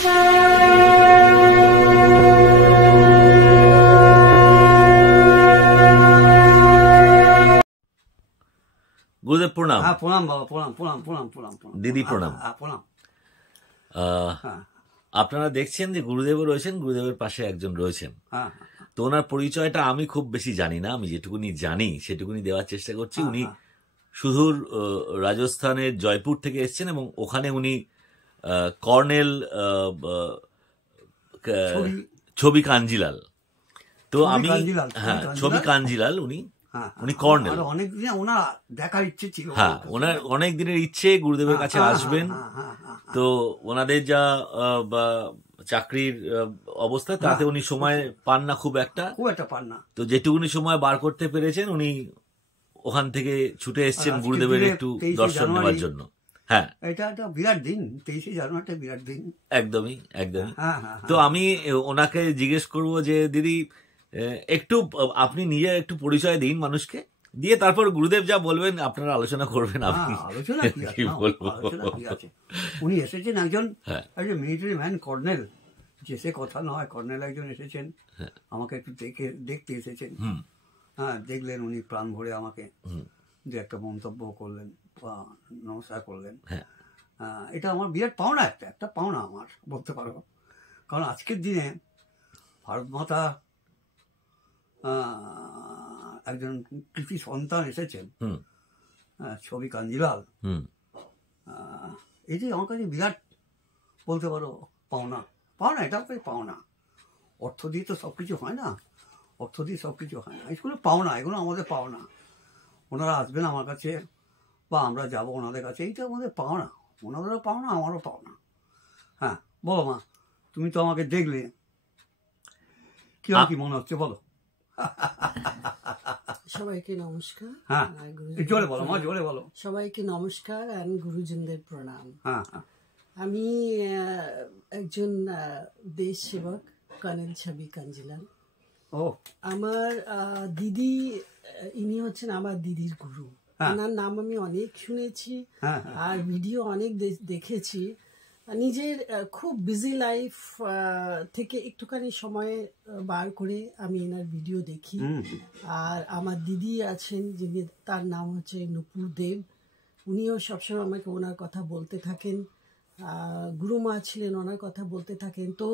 গুরুদেব প্রণাম। প্রণাম বাবা, প্রণাম প্রণাম প্রণাম প্রণাম প্রণাম দিদি প্রণাম। প্রণাম। আপনারা দেখছেন যে গুরুদেবও রয়েছেন, গুরুদেবের পাশে একজন রয়েছেন। তো ওনার পরিচয়টা আমি খুব বেশি জানি না, আমি যেটুকুনি জানি সেটুকুনি দেওয়ার চেষ্টা করছি। উনি সুদূর রাজস্থানের জয়পুর থেকে এসেছেন এবং ওখানে উনি কর্নেল ছবি কাঞ্জিলাল, তো আমি ছবি কাঞ্জিলাল উনি কর্নেল। অনেকদিন ওনার দেখার ইচ্ছে ছিল, হ্যাঁ ওনার অনেক দিনের ইচ্ছে গুরুদেবের কাছে আসবেন। তো ওনাদের যা চাকরির অবস্থা তাতে উনি সময় পান না, খুব একটা পান না। তো যেটুকুনি সময় বার করতে পেরেছেন উনি ওখান থেকে ছুটে এসেছেন গুরুদেবের একটু দর্শন নেওয়ার জন্য। হ্যাঁ, এটা একটা বিরাট দিন, 23শে জানুয়ারি বিরাট দিন। একদমই একদমই। তো আমি ওনাকে জিজ্ঞেস করব যে দিদি একটু আপনি নিজে একটু পরিচয় দিন মানুষকে, দিয়ে তারপর গুরুদেব যা বলবেন আপনারা আলোচনা করবেন। আলোচনা কি বলবো, উনি এসেছেন একজন মিলিটারি ম্যান, কর্নেল, যে সে কথা নয়, কর্নেল একজন এসেছেন আমাকে একটু দেখতে এসেছেন। হ্যাঁ, দেখলেন উনি প্রাণ ভরে আমাকে যে একটা মন্তব্য করলেন বা নমস্কার করলেন। এটা আমার বিরাট পাওনা, একটা পাওনা আমার বলতে পারো। কারণ আজকের দিনে ভারত মাতা একজন কৃতি সন্তান এসেছেন, ছবি কাঞ্জিলাল, এটি আমার কাছে বিরাট বলতে পারো পাওনা। এটা পাওনা। অর্থ দিয়ে তো সবকিছু হয় না, অর্থ দিয়ে সবকিছু হয় না, এগুলো পাওনা, এগুলো আমাদের পাওনা। ওনারা আসবেন আমার কাছে বা আমরা যাব ওনাদের কাছে, এইটা আমাদের পাওনা। ওনাদেরও পাওনা, আমারও পাওনা। হ্যাঁ বলো মা, তুমি তো আমাকে দেখলে, কি মনে হচ্ছে বলো? সবাইকে নমস্কার। হ্যাঁ জোরে বলো মা, জোরে বলো। সবাইকে নমস্কার আর গুরুজনদের প্রণাম। আমি একজন দেশ সেবক, কর্নেল ছবি কাঞ্জিলাল। আমার দিদি, ইনি হচ্ছেন আমার দিদির গুরু। ওনার নাম আমি অনেক শুনেছি আর ভিডিও অনেক দেখেছি। নিজের খুব বিজি লাইফ থেকে একটুখানি সময় বার করে আমি এনার ভিডিও দেখি। আর আমার দিদি আছেন যিনি, তার নাম হচ্ছে নুপুর দেব, উনিও সবসময় আমাকে ওনার কথা বলতে থাকেন। গুরুমা ছিলেন, ওনার কথা বলতে থাকেন। তো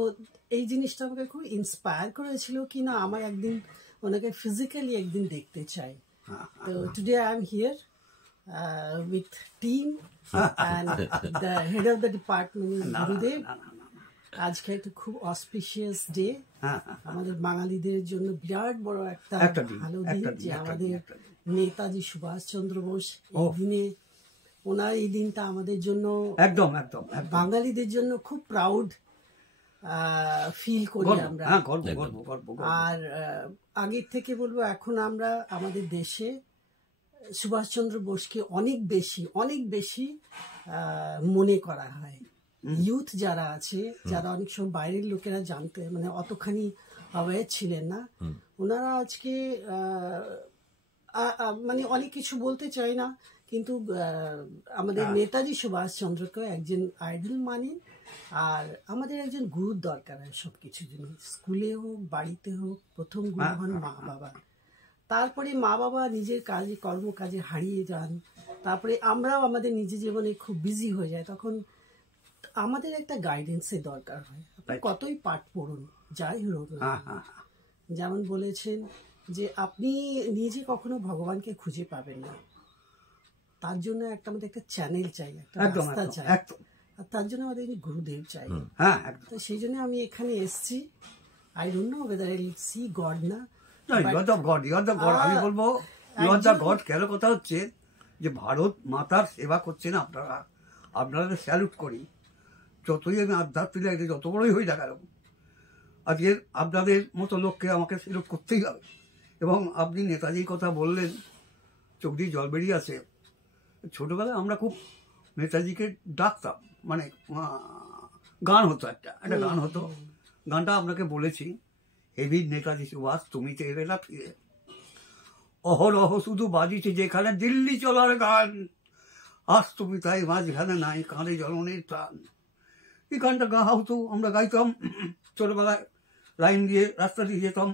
এই জিনিসটা আমাকে খুব ইন্সপায়ার করেছিল কি না আমার একদিন ওনাকে ফিজিক্যালি একদিন দেখতে চাই। তো today I am here with team and the head of the department গুরুদেব। আজকে একটা খুব অসপিশিয়াস ডে আমাদের বাঙালিদের জন্য, বিরাট বড় একটা ভালো দিন যে আমাদের নেতাজি সুভাষচন্দ্র বোস এই দিনে, ওনার এই দিনটা আমাদের জন্য একদম বাঙালিদের জন্য খুব প্রাউড ফিল করি আমরা। আর আগের থেকে বলবো, এখন আমরা আমাদের দেশে সুভাষচন্দ্র বোসকে অনেক বেশি মনে করা হয়। ইউথ যারা আছে, যারা অনেক সময় বাইরের লোকেরা জানতে মানে অতখানি অ্যাওয়্যার ছিলেন না, ওনারা আজকে মানে অনেক কিছু বলতে চাই না, কিন্তু আমাদের নেতাজি সুভাষচন্দ্রকে একজন আইডল মানেন। আর আমাদের একজন গুরুর দরকার হয় সবকিছু জিনিস, স্কুলে হোক বাড়িতে হোক। প্রথম গুরু হন মা বাবা, তারপরে মা বাবা নিজের কর্মকাজে হারিয়ে যান, তারপরে আমরাও আমাদের নিজের জীবনে খুব বিজি হয়ে যায়, তখন আমাদের একটা গাইডেন্সের দরকার হয়। আপনি কতই পাঠ পড়ুন, যাই হোক না, যেমন বলেছেন যে আপনি নিজে কখনো ভগবানকে খুঁজে পাবেন না, তার জন্য আমাদের একটা চ্যানেল চাই, একটা রাস্তা চাই, আর তার জন্য আমাদের গুরুদেব চাই। তো সেই জন্য আমি এখানে এসেছি। I don't know whether I will see God না, আমি বলবো ইউ আর দ্য গড। কেন কথা হচ্ছে যে ভারত মাতার সেবা করছেন আপনারা, আপনাদের স্যালুট করি। যতই আমি আধ্যাত্মিক যত বড়ই হয়ে দেখা গেল, আজকে আপনাদের মতো লোককে আমাকে স্যালুট করতেই হবে। এবং আপনি নেতাজির কথা বললেন, চোখ দিয়ে জল বেরিয়ে আছে। ছোটবেলায় আমরা খুব নেতাজিকে ডাকতাম, মানে গান হতো, একটা গান হতো, গানটা আপনাকে বলেছি, হেভি নেতাজি সুভাষ তুমি তো এলে না ফিরে, অহরহ শুধু বাজিছে যেখানে দিল্লি চলার গান, আজ তুমি তাই মাঝখানে নাই কাঁধে জননীর প্রাণ, এই গানটা গা হতো, আমরা গাইতাম ছোটবেলায়, লাইন দিয়ে রাস্তা দিয়ে যেতাম।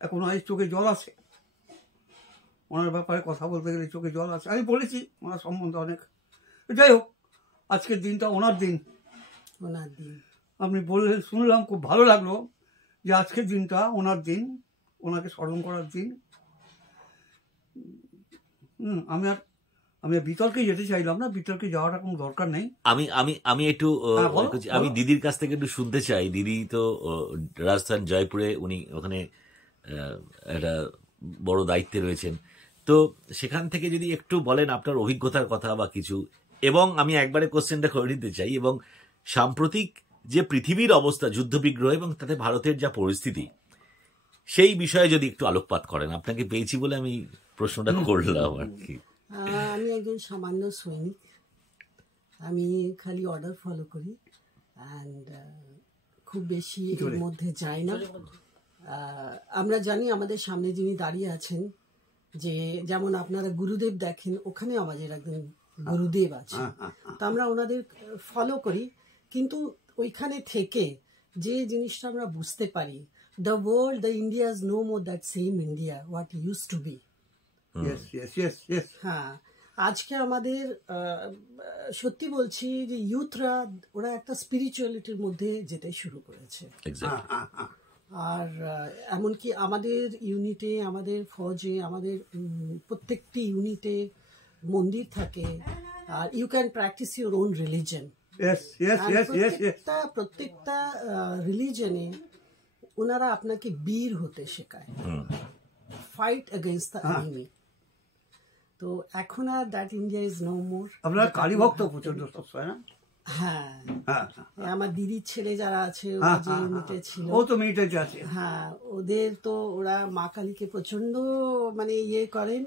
এখন আজ চোখে জল আসে, ওনার ব্যাপারে কথা বলতে গেলে চোখে জল আসে। আমি বলেছি ওনার সম্বন্ধে অনেক। যাই হোক, আজকের দিনটা ওনার দিন। আপনি বললেন, শুনলাম, খুব ভালো লাগলো যে আজকের দিনটা ওনার দিন, ওনাকে স্মরণ করার দিন। আমি বিতর্কে যেতে চাইলাম না, বিতর্কে যাওয়াটা কোনো দরকার নেই। আমি একটু আমি দিদির কাছ থেকে একটু শুনতে চাই। দিদি তো রাজস্থান জয়পুরে, উনি ওখানে একটা বড় দায়িত্বে রয়েছেন, তো সেখান থেকে যদি একটু বলেন আপনার অভিজ্ঞতার কথা বা কিছু। এবং আমি একবারে কোশ্চেনটা করে নিতে চাই, এবং সাম্প্রতিক যে পৃথিবীর অবস্থা, যুদ্ধবিগ্রহ এবং তাতে ভারতের যা পরিস্থিতি, সেই বিষয়ে যদি একটু আলোকপাত করেন। আপনাকে পেয়েছি বলে আমি প্রশ্নটা করলাম আর কি। আমি একজন সামান্য সৈনিক, আমি খালি অর্ডার ফলো করি, অ্যান্ড খুব বেশি এর মধ্যে যাই না। আমরা জানি আমাদের সামনে যিনি দাঁড়িয়ে আছেন, যে যেমন আপনারা গুরুদেব দেখেন, ওখানে আমাদের একজন গুরুদেব আছে, তো আমরা ওনাদের ফলো করি। কিন্তু ওইখানে থেকে যে জিনিসটা আমরা বুঝতে পারি, the world, the India is no more that same India what used to be. হ্যাঁ, আজকে আমাদের সত্যি বলছি যে ইউথরা, ওরা একটা স্পিরিচুয়ালিটির মধ্যে যেতে শুরু করেছে। আর এমনকি আমাদের ইউনিটে, আমাদের ফৌজে, আমাদের প্রত্যেকটি ইউনিটে মন্দির থাকে, আর you can practice your own religion. প্রত্যেকটা রিলিজনে ওনারা আপনাকে বীর হতে শেখায়, ফাইট এগেইনস্ট দ্য এনিমি। তো এখন আর that India is no more. আপনারা কালী ভক্ত প্রচন্ড সবসময় না? হ্যাঁ, আমার দিদির ছেলে যারা আছে, যে ইউনিটে ছিল, ও তো মিলিটারি আছে। হ্যাঁ, ওদের তো ওরা মা কালীকে প্রচন্ড মানে ইয়ে করেন।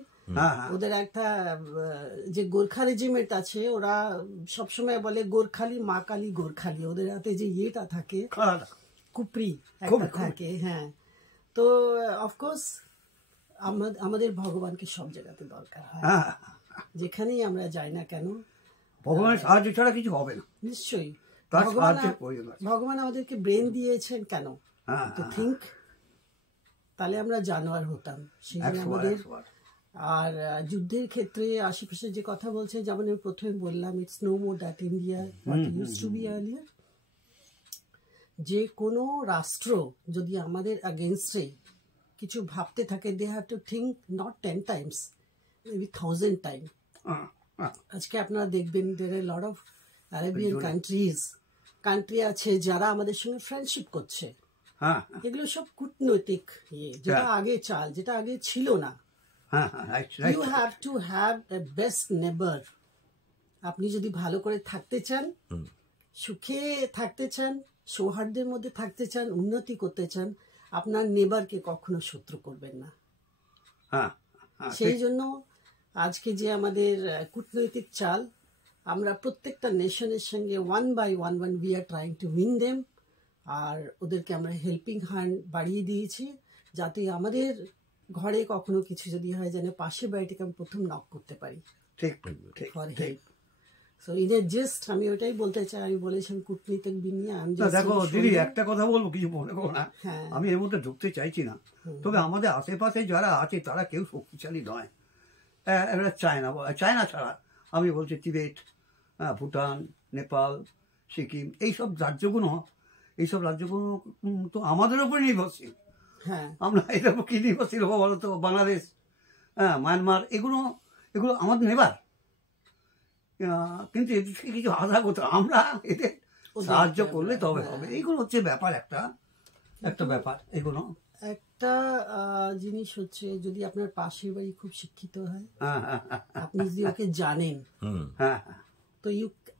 ওদের একটা যে গোর্খা রেজিমেন্ট আছে, ওরা সবসময় বলে গোর্খালি মা কালী গোর্খালি। ওদের হাতে যে ইয়েটা থাকে, কুপরি একটা থাকে। হ্যাঁ, তো অফকোর্স আমাদের ভগবানকে সব জায়গাতে দরকার হয়, যেখানেই আমরা যাই না কেন। ভগবানের সাহায্য ছাড়া কিছু হবে না। নিশ্চয়ই ভগবান আমাদেরকে ব্রেন দিয়েছেন কেন, তো থিঙ্ক, তাহলে আমরা জানোয়ার হতাম। সেই আমাদের। আর যুদ্ধের ক্ষেত্রে আশেপাশে যে কথা বলছে, যেমন আমি প্রথমে বললাম, it's no more that India what used to be earlier. যে কোনো রাষ্ট্র যদি আমাদের এগেইনস্টে কিছু ভাবতে থাকে, they have to think not 10 times, maybe 1000 times। আজকে আপনারা দেখবেন there are a lot of Arabian country আছে যারা আমাদের সঙ্গে ফ্রেন্ডশিপ করছে। এগুলো সব কূটনৈতিক যেটা আগে যেটা আগে ছিল না। You have to have a best neighbour. আপনি যদি ভালো করে থাকতে চান, সুখে থাকতে চান, সৌহার্দ্যের মধ্যে থাকতে চান, উন্নতি করতে চান, আপনার নেবারকে কখনো শত্রু করবেন না। সেই জন্য আজকে যে আমাদের কূটনৈতিক চাল, আমরা প্রত্যেকটা নেশনের সঙ্গে one by one we are trying to win them. আর ওদেরকে আমরা হেল্পিং হ্যান্ড বাড়িয়ে দিয়েছি, যাতে আমাদের ঘরে কখনো কিছু যদি হয়, যেন পাশের বাড়িটাকে আমি প্রথম নক করতে পারি for help. So in a just আমি ওটাই বলতে চাই। আমি বলেছিলাম কূটনীতিক বিনিয়ে। দেখো দিদি, একটা কথা বলবো, কিছু মনে করো না, আমি এর মধ্যে ঢুকতে চাইছি না, তবে আমাদের আশেপাশে যারা আছে তারা কেউ শক্তিশালী নয়। চায়না ছাড়া আমি বলছি তিবেট, ভুটান, নেপাল, সিকিম, এইসব রাজ্যগুলো তো আমাদের উপরে নির্ভরশীল। আমরা এটার উপর কি নির্ভরশীল হবো বলো তো? বাংলাদেশ, মায়ানমার, এগুলো আমাদের নেবার। কিন্তু এদের থেকে কিছু আশা করতে, আমরা এদের সাহায্য করলে তবে হবে। এইগুলো হচ্ছে ব্যাপার, একটা ব্যাপার। এগুলো একটা জিনিস হচ্ছে, যদি আপনার পাশের বাড়ি খুব শিক্ষিত হয়, আপনি যদি ওকে জানেন, তো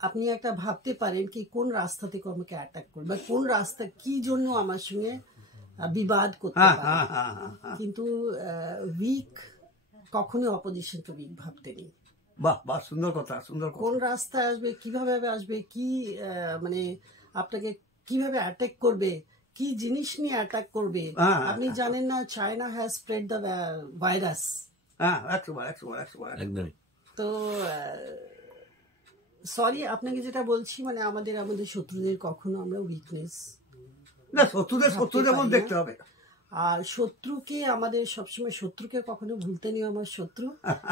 আপনি একটা ভাবতে পারেন কি কোন রাস্তা থেকে আমাকে অ্যাটাক করবে, বা কোন রাস্তা কি জন্য আমার সঙ্গে বিবাদ করতে পারে। কিন্তু উইক কখনো অপোজিশন টু উইক ভাবতে নেই। বাহ, সুন্দর কথা, সুন্দর। কোন রাস্তায় আসবে, কিভাবে আসবে, কি মানে আপনাকে কিভাবে অ্যাটাক করবে, কি জিনিস নিয়ে অ্যাটাক করবে, আপনি জানেন না। China has spread the virus. একদমই। তো সরি আপনাকে যেটা বলছি, মানে আমাদের শত্রুদের কখনো আমরা উইকনেস না, শত্রুদের মধ্যে দেখতে হবে। আর শত্রুকে আমাদের সবসময়, শত্রুকে কখনো ভুলতে নেই আমার শত্রু,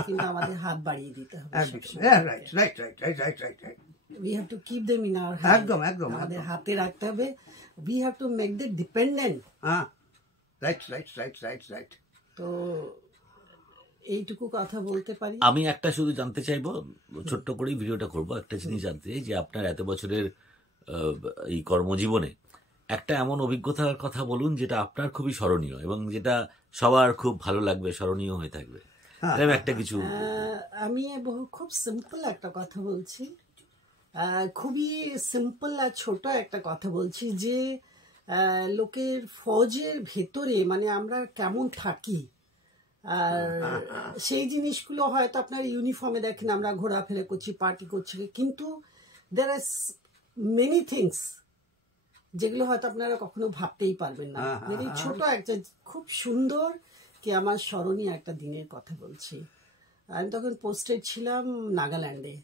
কিন্তু আমাদের হাত বাড়িয়ে দিতে হবে। We have to keep them in our hand. একদম আমাদের হাতে রাখতে হবে। We have to make them dependent. Right. তো এইটুকু কথা বলতে পারি। আমি একটা শুধু জানতে চাইবো, ছোট্ট করেই ভিডিওটা করবো, একটা জিনিস জানতে চাই যে আপনার এত বছরের এই কর্মজীবনে একটা এমন অভিজ্ঞতার কথা বলুন যেটা আপনার খুবই স্মরণীয় এবং যেটা সবার খুব ভালো লাগবে, স্মরণীয় হয়ে থাকবে, এরকম একটা কিছু। আমি খুব সিম্পল একটা কথা বলছি, খুবই সিম্পল আর ছোট একটা কথা বলছি, যে লোকের ফৌজের ভেতরে মানে আমরা কেমন থাকি, আর সেই জিনিসগুলো হয়তো আপনার ইউনিফর্মে দেখেন, আমরা ঘোরাফেরা করছি, পার্টি করছি, কিন্তু there are many things যেগুলো হয়তো আপনারা কখনো ভাবতেই পারবেন না। এই ছোট একটা খুব সুন্দর কি আমার স্মরণীয় একটা দিনের কথা বলছি। আমি তখন পোস্টেড ছিলাম নাগাল্যান্ডে।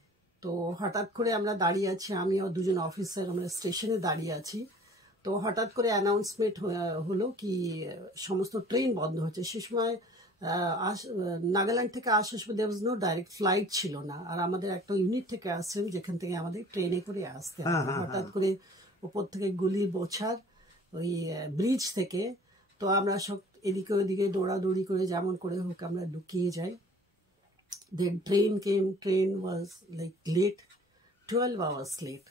তো হঠাৎ করে আমরা দাঁড়িয়ে আছি, আমি আর দুজন অফিসার, আমরা স্টেশনে দাঁড়িয়ে আছি। তো হঠাৎ করে অ্যানাউন্সমেন্ট হলো কি সমস্ত ট্রেন বন্ধ হচ্ছে। সে সময় নাগাল্যান্ড থেকে আসার সময় দেয়ার ওয়াজ নো ডাইরেক্ট ফ্লাইট ছিল না, আর আমাদের একটা ইউনিট থেকে আসছেন যেখান থেকে আমাদের ট্রেনে করে আসতে হবে। হঠাৎ করে উপর থেকে গুলির বোছার ওই ব্রিজ থেকে, তো আমরা সব এদিকে ওদিকে দৌড়াদৌড়ি করে যেমন করে হোক আমরা লুকিয়ে যাই। Then train was like late, 12 hours late.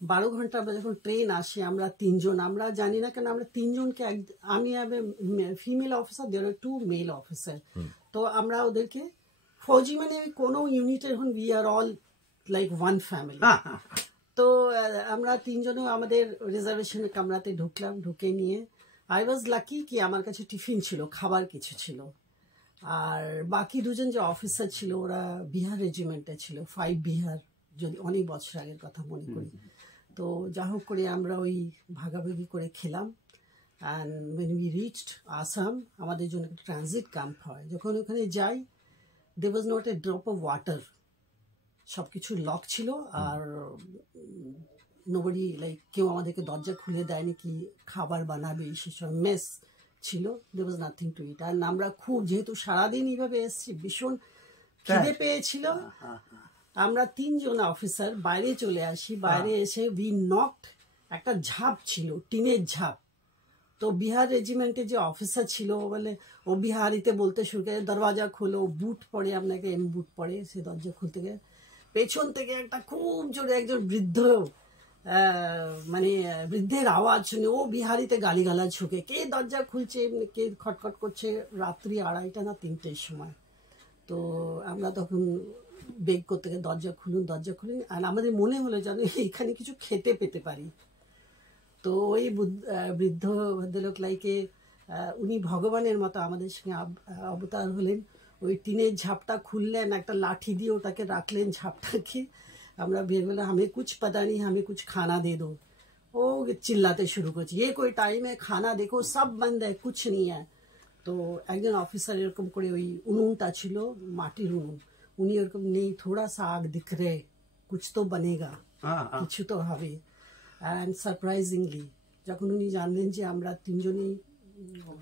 12 ঘন্টা আমরা যখন ট্রেন আসে, আমরা তিনজন, আমরা জানি না কেন আমরা তিনজনকে, আমি ফিমেল অফিসার, দেয়ার আর 2 মেল অফিসার। তো আমরা ওদেরকে ফৌজি মানে কোনো ইউনিটের হন, we are all like one family. তো আমরা তিনজনে আমাদের রিজার্ভেশনের কামরাতে ঢুকলাম, ঢুকে নিয়ে আই ওয়াজ লাকি কি আমার কাছে টিফিন ছিল, খাবার কিছু ছিল। আর বাকি দুজন যে অফিসার ছিল ওরা বিহার রেজিমেন্টে ছিল, 5 বিহার, যদি অনেক বছর আগের কথা মনে করি। তো যা হোক করে আমরা ওই ভাগাভাগি করে খেলাম। And when we reached Assam, আমাদের জন্য একটা ট্রানজিট ক্যাম্প হয়। যখন ওখানে যাই, there was not a drop of water, সব কিছু লক ছিল। আর নোবডি লাইক কেউ আমাদেরকে দরজা খুলে দেয়নি কি খাবার বানাবে, সেসব মেস ছিল। দেয়ার ওয়াজ নাথিং টু ইট। আর আমরা খুব, যেহেতু সারাদিন এইভাবে এসেছি, ভীষণ খিদে পেয়েছিল। আমরা তিনজন অফিসার বাইরে চলে আসি। বাইরে এসে উই নকড, একটা ঝাঁপ ছিল, টিনের ঝাঁপ। তো বিহার রেজিমেন্টে যে অফিসার ছিল বলে, ও বিহারিতে বলতে শুরু করে দরওয়াজা খোলো, বুট পরে, আপনাকে বুট পরে, সে দরজা খুলতে গেলে পেছন থেকে একটা খুব জোরে একজন বৃদ্ধ, মানে বৃদ্ধের আওয়াজ শুনে ও বিহারিতে গালিগালাজ ঝুঁকে, কে দরজা খুলছে, কে খটখট করছে, রাত্রি 2:30 না 3টের সময়। তো আমরা তখন বেগ করতে গিয়ে দরজা খুলুন। আর আমাদের মনে হলো যেন এখানে কিছু খেতে পেতে পারি। তো ওই বৃদ্ধ ভদ্রলোক লাইকে উনি ভগবানের মতো আমাদের সঙ্গে অবতার হলেন। ওই টিনের ঝাপটা খুললেন, একটা লাঠি দিয়ে ওটাকে রাখলেন ঝাপটাকে। আমরা বের হলাম, হামে কুছ পাতা নেই, হামে কুছ খানা দে দো। ও চিল্লাতে শুরু করছে, এ কোই টাইম হ্যায় খানা দেখো, সব বন্ধ হ্যায়, কুছ নেই হ্যায়। তো একজন অফিসার এরকম করে, ওই উনুনটা ছিল মাটির উনুন, উনি এরকম নেই, থোড়া সা আগ দিখ রে, কুছ তো বনেগা, কিছু তো হবে। অ্যান্ড সারপ্রাইজিংলি যখন উনি জানলেন যে আমরা তিনজনই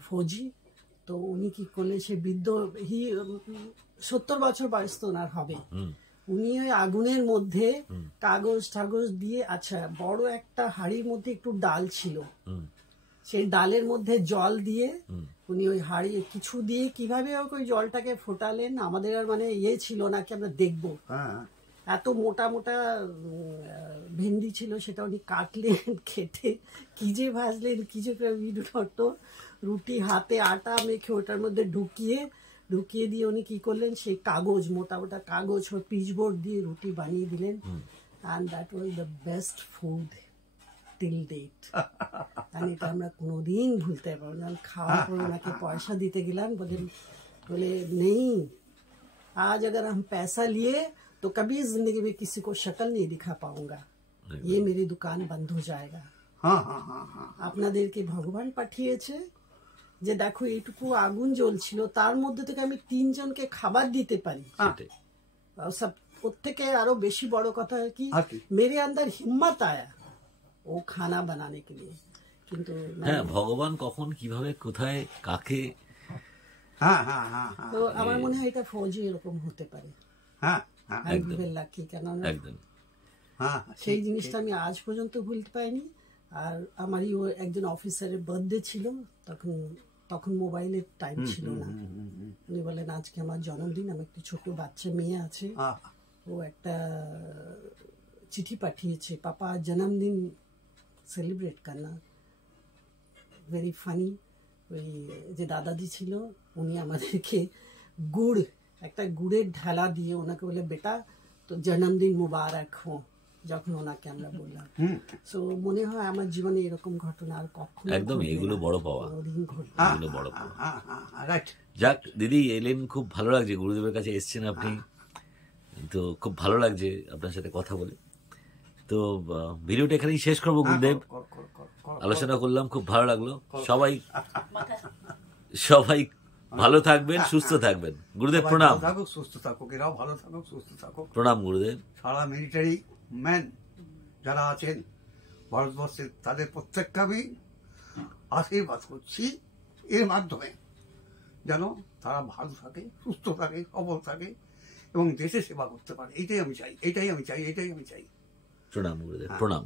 ফৌজি, তো উনি কি করলেন, সে বৃদ্ধ, 70 বছর বয়স তো ওনার হবে, উনি ওই আগুনের মধ্যে কাগজ টাগজ দিয়ে, আচ্ছা বড় একটা হাঁড়ির মধ্যে একটু ডাল ছিল, সেই ডালের মধ্যে জল দিয়ে উনি ওই হাঁড়ি কিছু দিয়ে কিভাবে ওই জলটাকে ফোটালেন, আমাদের আর মানে ইয়ে ছিল না কি আমরা দেখবো। এত মোটা মোটা ভেন্ডি ছিল, সেটা উনি কাটলেন, খেতে কি যে ভাজলেন, কি যে রুটি হাতে আটা মেখে ওটার মধ্যে ঢুকিয়ে দিয়ে উনি কি করলেন, সেই কাগজ, মোটা মোটা কাগজ পিচবোর্ড দিয়ে রুটি বানিয়ে দিলেন। And that was the best food till date. এটা আমরা কোনোদিন ভুলতে পারবো না। খাওয়ার পর ওনাকে পয়সা দিতে গেলাম, बोले नहीं, आज अगर हम पैसा लिए तो कभी जिंदगी में किसी को शक्ल नहीं दिखा पाऊंगा, ये मेरी दुकान बंद हो जाएगा। আপনাদেরকে ভগবান পাঠিয়েছে যে দেখো এইটুকু আগুন জ্বলছিল, তার মধ্যে থেকে আমি 3 জনকে খাবার দিতে পারি। সব ওর থেকে আরো বেশি বড় কথা কি মেরে আন্দার হিম্মত আয়া ও খানা বানানে কে লিয়ে। কিন্তু হ্যাঁ, ভগবান কখন কিভাবে কোথায় কাকে, তো আমার মনে হয় এটা ফৌজি এরকম হতে পারে। লাকি কেন একদম সেই জিনিসটা আমি আজ পর্যন্ত ভুলতে পারিনি। আর আমারই ও একজন অফিসারের বার্থডে ছিল, তখন মোবাইলের টাইম ছিল না। উনি বলেন আজকে আমার জন্মদিন, আমার একটি ছোট বাচ্চা মেয়ে আছে, ও একটা চিঠি পাঠিয়েছে, পাপা জন্মদিন সেলিব্রেট করনা। Very funny. ওই যে দাদাজি ছিল উনি আমাদেরকে একটা গুড়ের ঢালা দিয়ে ওনাকে বলে বেটা তো জন্মদিন মুবারক হো, যখন ওনাকে আমরা বললাম। সো মনে হয় আমার জীবনে এরকম ঘটনা আর কখনো একদম এগুলো বড় পাওয়া, এগুলো বড় পাওয়া। যাক দিদি এলেন, খুব ভালো লাগছে, গুরুদেবের কাছে এসছেন আপনি, তো খুব ভালো লাগছে আপনার সাথে কথা বলে। তো ভিডিওটা এখানেই শেষ করবো গুরুদেব, আলোচনা করলাম, খুব ভালো লাগলো। সবাই ভালো থাকবেন, সুস্থ থাকবেন। গুরুদেব প্রণাম। থাকুক, সুস্থ থাকুক, এরাও ভালো থাকুক, সুস্থ থাকুক। প্রণাম গুরুদেব। সারা মিলিটারি ম্যান যারা আছেন ভারতবর্ষে তাদের প্রত্যেককে আমি আশীর্বাদ করছি এর মাধ্যমে, যেন তারা ভালো থাকে, সুস্থ থাকে, সবল থাকে এবং দেশে সেবা করতে পারে। এইটাই আমি চাই। প্রণাম গুরুদেব, প্রণাম।